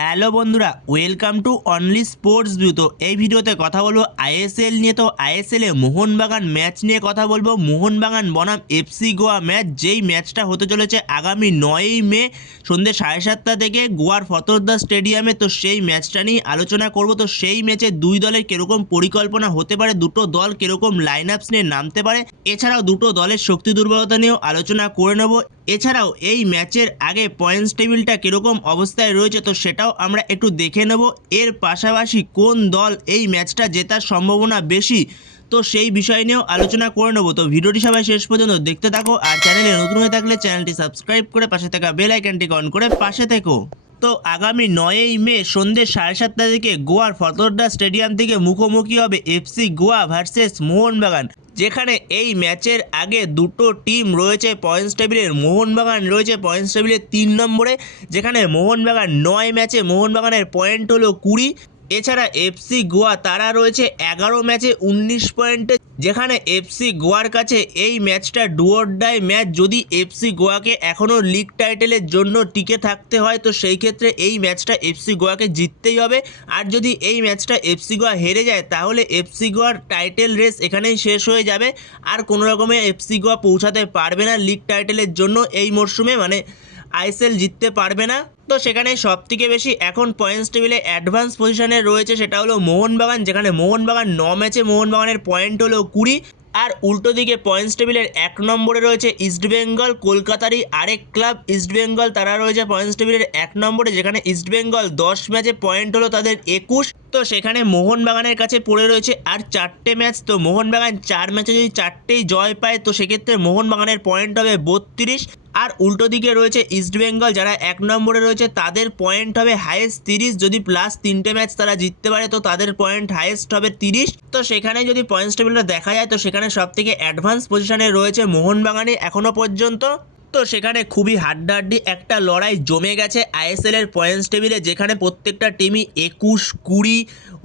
Hello বন্ধুরা, welcome to only sports view. তো এই ভিডিওতে কথা বলবো আইএসএল নিয়ে। তো আইএসএল এ মোহনবাগান ম্যাচ নিয়ে কথা বলবো। মোহনবাগান বনাম এফসি গোয়া ম্যাচ, যেই ম্যাচটা হতে চলেছে আগামী 9ই মে সন্ধ্যে 7:30 থেকে গোয়ার ফতোরদা স্টেডিয়ামে। তো সেই ম্যাচটা নিয়ে আলোচনা করব। তো সেই ম্যাচে দুই দলের কীরকম পরিকল্পনা হতে পারে, দুটো দল কীরকম লাইন আপস নিয়ে নামতে পারে, এছাড়াও দুটো দলের শক্তি দুর্বলতা নিয়েও আলোচনা করে নেব। এছাড়াও এই ম্যাচের আগে পয়েন্টস টেবিলটা কীরকম অবস্থায় রয়েছে তো সেটাও আমরা একটু দেখে নেব। এর পাশাপাশি কোন দল এই ম্যাচটা জেতার সম্ভাবনা বেশি, তো সেই বিষয় নিয়েও আলোচনা করে নেব। তো ভিডিওটি সবাই শেষ পর্যন্ত দেখতে থাকো, আর চ্যানেলে নতুন হয়ে থাকলে চ্যানেলটি সাবস্ক্রাইব করে পাশে থাকা বেল আইকনটি অন করে পাশে থেকো। তো আগামী 9ই মে সন্ধ্যে 7:30 থেকে গোয়ার ফতোরদা স্টেডিয়াম থেকে মুখোমুখি হবে এফসি গোয়া ভার্সেস মোহনবাগান, যেখানে এই ম্যাচের আগে দুটো টিম রয়েছে পয়েন্টস টেবিলের। মোহনবাগান রয়েছে পয়েন্টস টেবিলের 3 নম্বরে, যেখানে মোহনবাগান 9 ম্যাচে মোহনবাগানের পয়েন্ট হলো 20। এছাড়া এফসি গোয়া তারা রয়েছে 11 ম্যাচে 19 পয়েন্টে, যেখানে এফসি গোয়ার কাছে এই ম্যাচটা ডু অর ডাই ম্যাচ। যদি এফসি গোয়াকে এখনও লিগ টাইটেলের জন্য টিকে থাকতে হয় তো সেই ক্ষেত্রে এই ম্যাচটা এফসি গোয়াকে জিততেই হবে। আর যদি এই ম্যাচটা এফসি গোয়া হেরে যায় তাহলে এফসি গোয়ার টাইটেল রেস এখানেই শেষ হয়ে যাবে। আর কোনো রকমে এফসি গোয়া পৌঁছাতে পারবে না লিগ টাইটেলের জন্য এই মরশুমে, মানে আইএসএল জিততে পারবে না। তো সেখানে সবথেকে বেশি এখন পয়েন্টস টেবিলে অ্যাডভান্স পজিশনে রয়েছে সেটা হলো মোহনবাগান, যেখানে মোহনবাগান 9 ম্যাচে মোহনবাগানের পয়েন্ট হলো 20। আর উল্টো দিকে পয়েন্টস টেবিলের 1 নম্বরে রয়েছে ইস্টবেঙ্গল, কলকাতারই আরেক ক্লাব ইস্টবেঙ্গল, তারা রয়েছে পয়েন্টস টেবিলের 1 নম্বরে, যেখানে ইস্টবেঙ্গল 10 ম্যাচে পয়েন্ট হলো তাদের 21। তো সেখানে মোহনবাগানের কাছে পড়ে রয়েছে আর 4টে ম্যাচ। তো মোহনবাগান 4 ম্যাচে যদি 4টেই জয় পায় তো সেক্ষেত্রে মোহনবাগানের পয়েন্ট হবে 32। আর উল্টো দিকে রয়েছে ইস্টবেঙ্গল, যারা 1 নম্বরে রয়েছে, তাদের পয়েন্ট হবে হাইয়েস্ট 30। যদি প্লাস 3টে ম্যাচ তারা জিততে পারে তো তাদের পয়েন্ট হাইয়েস্ট হবে 30। তো সেখানে যদি পয়েন্টস টেবিলটা দেখা যায় তো সেখানে সবথেকে অ্যাডভান্স পজিশনে রয়েছে মোহনবাগানই এখনও পর্যন্ত। তো সেখানে খুবই হাড্ডাহাড্ডি একটা লড়াই জমে গেছে আইএসএল এর পয়েন্টস টেবিলে, যেখানে প্রত্যেকটা টিমই 21, 20,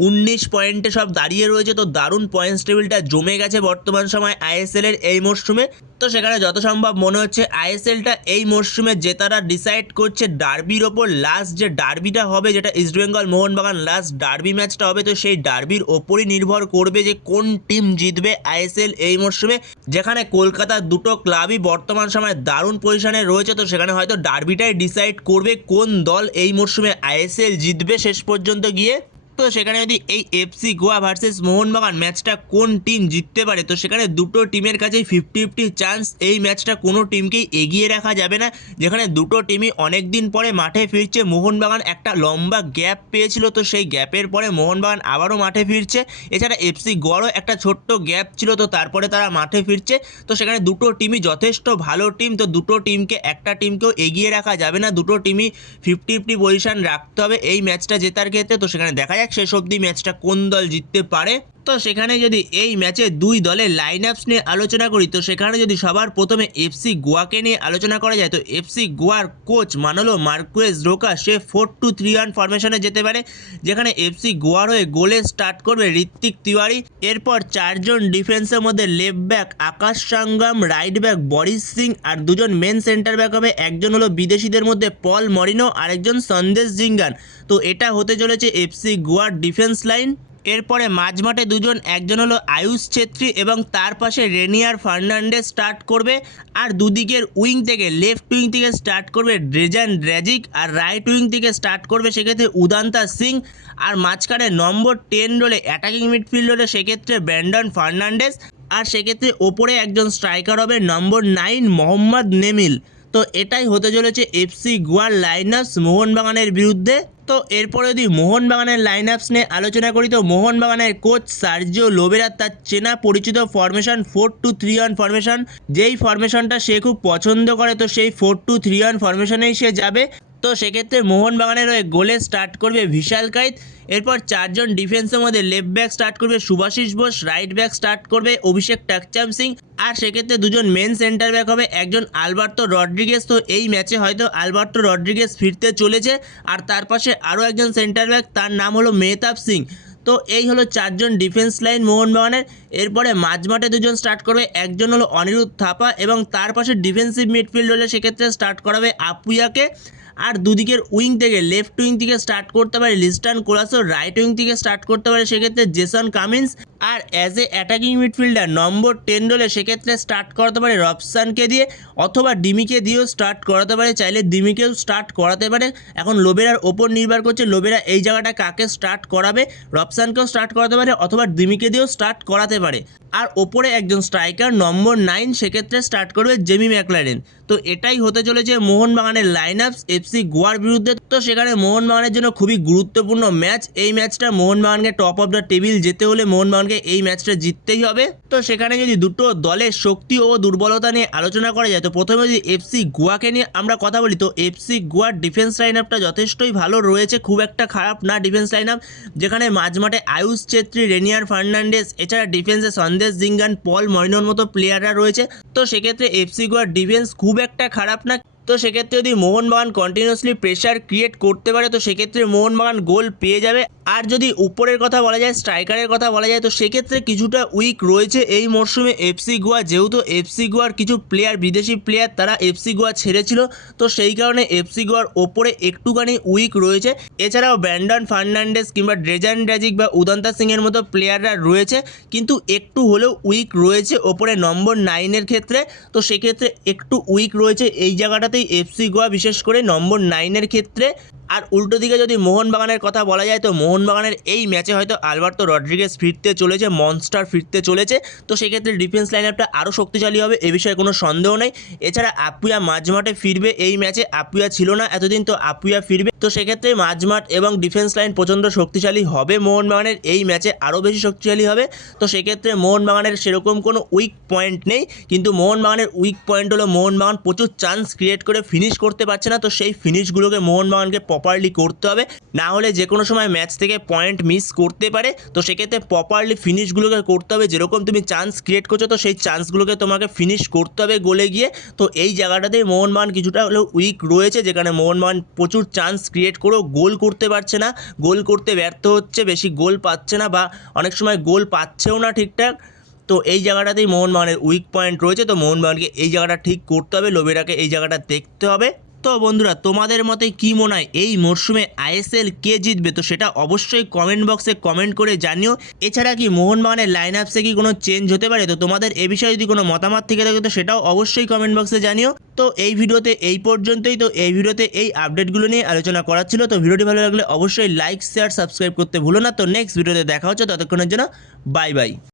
19 পয়েন্টে সব দাঁড়িয়ে রয়েছে। তো দারুণ পয়েন্টস টেবিলটা জমে গেছে বর্তমান সময় আইএসএল এর এই মরশুমে। তো সেখানে যত সম্ভব মনে হচ্ছে আইএসএলটা এই মরশুমে জেতারা ডিসাইড করছে ডার্বির ওপর। লাস্ট যে ডার্বিটা হবে, যেটা ইস্টবেঙ্গল মোহনবাগান লাস্ট ডার্বি ম্যাচটা হবে, তো সেই ডার্বির ওপরই নির্ভর করবে যে কোন টিম জিতবে আইএসএল এই মরশুমে। যেখানে কলকাতার দুটো ক্লাবই বর্তমান সময় দারুণ পজিশনে রয়েছে, তো সেখানে হয়তো ডার্বিটাই ডিসাইড করবে কোন দল এই মরশুমে আইএসএল জিতবে শেষ পর্যন্ত গিয়ে। তো সেখানে যদি এই এফসি গোয়া ভার্সেস মোহনবাগান ম্যাচটা কোন টিম জিততে পারে তো সেখানে দুটো টিমের কাছেই 50-50 চান্স। এই ম্যাচটা কোনো টিমকেই এগিয়ে রাখা যাবে না, যেখানে দুটো টিমই অনেক দিন পরে মাঠে ফিরছে। মোহনবাগান একটা লম্বা গ্যাপ পেয়েছিল, তো সেই গ্যাপের পরে মোহনবাগান আবারও মাঠে ফিরছে। এছাড়া এফসি গোয়ারও একটা ছোট্ট গ্যাপ ছিল, তো তারপরে তারা মাঠে ফিরছে। তো সেখানে দুটো টিমই যথেষ্ট ভালো টিম, তো দুটো টিমকে একটা টিমকেও এগিয়ে রাখা যাবে না। দুটো টিমই 50-50 পজিশন রাখতে হবে এই ম্যাচটা জেতার ক্ষেত্রে। তো সেখানে দেখা যাক শেষ অবধি ম্যাচটা কোন দল জিততে পারে। তো সেখানে যদি এই ম্যাচে দুই দলের লাইন আপস নিয়ে আলোচনা করি তো সেখানে যদি সবার প্রথমে এফসি গোয়াকে নিয়ে আলোচনা করা যায় তো এফসি গোয়ার কোচ মানলো মার্কুয়েজ রোকা, সে 4-2-3-1 ফরমেশনে যেতে পারে, যেখানে এফসি গোয়ার হয়ে গোলে স্টার্ট করবে ঋত্বিক তিওয়ারি। এরপর 4 জন ডিফেন্সের মধ্যে left back Akash Sangma, right back Boris Singh, আর 2 জন মেন সেন্টার ব্যাক হবে। একজন হলো বিদেশিদের মধ্যে পল মরিনো, আরেকজন সন্দেশ জিঙ্গান। তো এটা হতে চলেছে এফসি গোয়ার ডিফেন্স লাইন। এরপরে মাঝমাঠে 2 জন, একজন হলো আয়ুষ ছেত্রী এবং তার পাশে রেনিয়ার ফার্নান্ডেজ স্টার্ট করবে। আর দুদিকের উইং থেকে লেফট উইং থেকে স্টার্ট করবে ড্রেজান ড্র্যাজিক, আর রাইট উইং থেকে স্টার্ট করবে সেক্ষেত্রে উদান্তা সিং। আর মাঝখানে নম্বর 10 রোলে অ্যাটাকিং মিডফিল্ড রোলে সেক্ষেত্রে ব্র্যান্ডন ফার্নান্ডেজ। আর সেক্ষেত্রে ওপরে একজন স্ট্রাইকার হবে নম্বর 9 মোহাম্মদ নেমিল। তো এটাই হতে চলেছে এফসি গোয়ার লাইন আপস মোহনবাগানের বিরুদ্ধে। তো এরপরে যদি মোহনবাগানের লাইন আপস নিয়ে আলোচনা করি তো মোহনবাগানের কোচ সার্জিও লোবেরা তার চেনা পরিচিত ফরমেশন 4-2-3-1 ফরমেশন, যেই ফরমেশনটা সে খুব পছন্দ করে, তো সেই 4-2-3-1 ফরমেশনেই সে যাবে। তো সেক্ষেত্রে মোহনবাগানের হয়ে গোলে স্টার্ট করবে বিশাল কাইত। এরপর 4 জন ডিফেন্সের মধ্যে লেফট ব্যাক স্টার্ট করবে Subhashis Bose, right back start করবে অভিষেক টাকচাম সিং। আর সেক্ষেত্রে 2 জন মেন সেন্টার ব্যাক হবে, একজন আলবার্তো রড্রিগেজ। তো এই ম্যাচে হয়তো আলবার্তো রড্রিগেজ ফিরতে চলেছে। আর তার পাশে আরও একজন সেন্টার ব্যাক, তার নাম হলো মেহতাব সিং। তো এই হলো 4 জন ডিফেন্স লাইন মোহনবাগানের। এরপরে মাঝমাঠে 2 জন স্টার্ট করবে, একজন হলো অনিরুদ্ধ থাপা এবং তার পাশে ডিফেন্সিভ মিডফিল্ড হলে সেক্ষেত্রে স্টার্ট করাবে আপুয়াকে। আর দুদিকের উইং থেকে লেফট উইং থেকে স্টার্ট করতে পারে লিস্টান কোলাসো, রাইট উইং থেকে স্টার্ট করতে পারে সেক্ষেত্রে জেসন কামিন্স, আর as a attacking midfielder number 10 রোলে সেক্ষেত্রে স্টার্ট করাতে পারে রবসানকে দিয়ে, অথবা ডিমিকে দিয়েও স্টার্ট করাতে পারে, চাইলে ডিমিকেও স্টার্ট করাতে পারে। এখন লোবেরার ওপর নির্ভর করছে লোবেরা এই জায়গাটা কাকে স্টার্ট করাবে, রবসানকেও স্টার্ট করাতে পারে অথবা ডিমিকে দিয়েও স্টার্ট করাতে পারে। আর ওপরে একজন স্ট্রাইকার নম্বর 9 সেক্ষেত্রে স্টার্ট করবে জেমি ম্যাকলারেন। তো এটাই হতে চলেছে মোহনবাগানের লাইন আপস এফসি গোয়ার বিরুদ্ধে। তো সেখানে মোহনবাগানের জন্য খুবই গুরুত্বপূর্ণ ম্যাচ। এই ম্যাচটা মোহনবাগানকে টপ অফ দ্য টেবিল যেতে হলে মোহনবাগানকে এই ম্যাচটা জিততেই হবে। তো সেখানে যদি দুটো দলের শক্তি ও দুর্বলতা নিয়ে আলোচনা করা যায়, তো প্রথমে যদি এফসি গোয়াকে নিয়ে আমরা কথা বলি, তো এফসি গোয়ার ডিফেন্স লাইন আপটা যথেষ্টই ভালো রয়েছে, খুব একটা খারাপ না ডিফেন্স লাইন আপ। যেখানে মাঝমাঠে আয়ুষ ছেত্রী, রেনিয়ার ফার্নান্ডেস, এছাড়া ডিফেন্সে সন্দেশ জিঙ্গান, পল মরিনোর মতো প্লেয়াররা রয়েছে। তো সেক্ষেত্রে এফসি গোয়ার ডিফেন্স খুব একটা খারাপ না। তো সেক্ষেত্রে যদি মোহনবাগান কন্টিনিউয়াসলি প্রেশার ক্রিয়েট করতে পারে তো সেক্ষেত্রে মোহনবাগান গোল পেয়ে যাবে। আর যদি উপরের কথা বলা যায়, স্ট্রাইকারের কথা বলা যায়, তো সেক্ষেত্রে কিছুটা উইক রয়েছে এই মরশুমে এফসি গোয়া, যেহেতু এফসি গোয়ার কিছু প্লেয়ার বিদেশি প্লেয়ার তারা এফসি গোয়া ছেড়েছিল, তো সেই কারণে এফসি গোয়ার ওপরে একটুখানি উইক রয়েছে। এছাড়াও ব্র্যান্ডন ফার্নান্ডেস কিংবা ড্রেজান ড্রাজিক বা উদান্তা সিংয়ের মতো প্লেয়াররা রয়েছে, কিন্তু একটু হলেও উইক রয়েছে ওপরে নম্বর 9-এর ক্ষেত্রে। তো সেক্ষেত্রে একটু উইক রয়েছে এই জায়গাটাতেই এফসি গোয়া, বিশেষ করে নম্বর 9-এর ক্ষেত্রে। আর উল্টো দিকে যদি মোহনবাগানের কথা বলা যায়, তো মোহনবাগানের এই ম্যাচে হয়তো আলবার্তো রড্রিগেজ ফিরতে চলেছে, মনস্টার ফিরতে চলেছে। তো সেক্ষেত্রে ডিফেন্স লাইন আপটা আরও শক্তিশালী হবে, এ বিষয়ে কোনো সন্দেহ নেই। এছাড়া আপুয়া মাঝমাঠে ফিরবে এই ম্যাচে, আপুয়া ছিল না এতদিন, তো আপুয়া ফিরবে। তো সেক্ষেত্রে মাঝমাঠ এবং ডিফেন্স লাইন প্রচণ্ড শক্তিশালী হবে মোহনবাগানের, এই ম্যাচে আরও বেশি শক্তিশালী হবে। তো সেক্ষেত্রে মোহনবাগানের সেরকম কোনো উইক পয়েন্ট নেই, কিন্তু মোহনবাগানের উইক পয়েন্ট হলো মোহনবাগান প্রচুর চান্স ক্রিয়েট করে ফিনিশ করতে পারছে না। তো সেই ফিনিশগুলোকে মোহনবাগানকে প্রপারলি করতে হবে, না হলে যে কোনো সময় ম্যাচ থেকে পয়েন্ট মিস করতে পারে। তো সেক্ষেত্রে প্রপারলি ফিনিশগুলোকে করতে হবে, যেরকম তুমি চান্স ক্রিয়েট করছো তো সেই চান্সগুলোকে তোমাকে ফিনিশ করতে হবে গোলে গিয়ে। তো এই জায়গাটাতেই মোহনবাগান কিছুটা হলেও উইক রয়েছে, যেখানে মোহনবাগান প্রচুর চান্স ক্রিয়েট করেও গোল করতে পারছে না, গোল করতে ব্যর্থ হচ্ছে, বেশি গোল পাচ্ছে না বা অনেক সময় গোল পাচ্ছেও না ঠিকঠাক। তো এই জায়গাটাতেই মোহনবাগানের উইক পয়েন্ট রয়েছে। তো মোহনবাগানকে এই জায়গাটা ঠিক করতে হবে, লোবেরাকে এই জায়গাটা দেখতে হবে। তো বন্ধুরা, তোমাদের মতে কী মনে হয় এই মরশুমে আইএসএল কে জিতবে? তো সেটা অবশ্যই কমেন্ট বক্সে কমেন্ট করে জানিও। এছাড়া কি মোহনবাগানের লাইন আপসে কি কোনো চেঞ্জ হতে পারে? তো তোমাদের এ বিষয়ে যদি কোনো মতামত থেকে থাকে তো সেটাও অবশ্যই কমেন্ট বক্সে জানিও। তো এই ভিডিওতে এই পর্যন্তই। তো এই ভিডিওতে এই আপডেটগুলো নিয়ে আলোচনা করার ছিল। তো ভিডিওটি ভালো লাগলে অবশ্যই লাইক, শেয়ার, সাবস্ক্রাইব করতে ভুলো না। তো নেক্সট ভিডিওতে দেখা হচ্ছে, ততক্ষণের জন্য বাই বাই।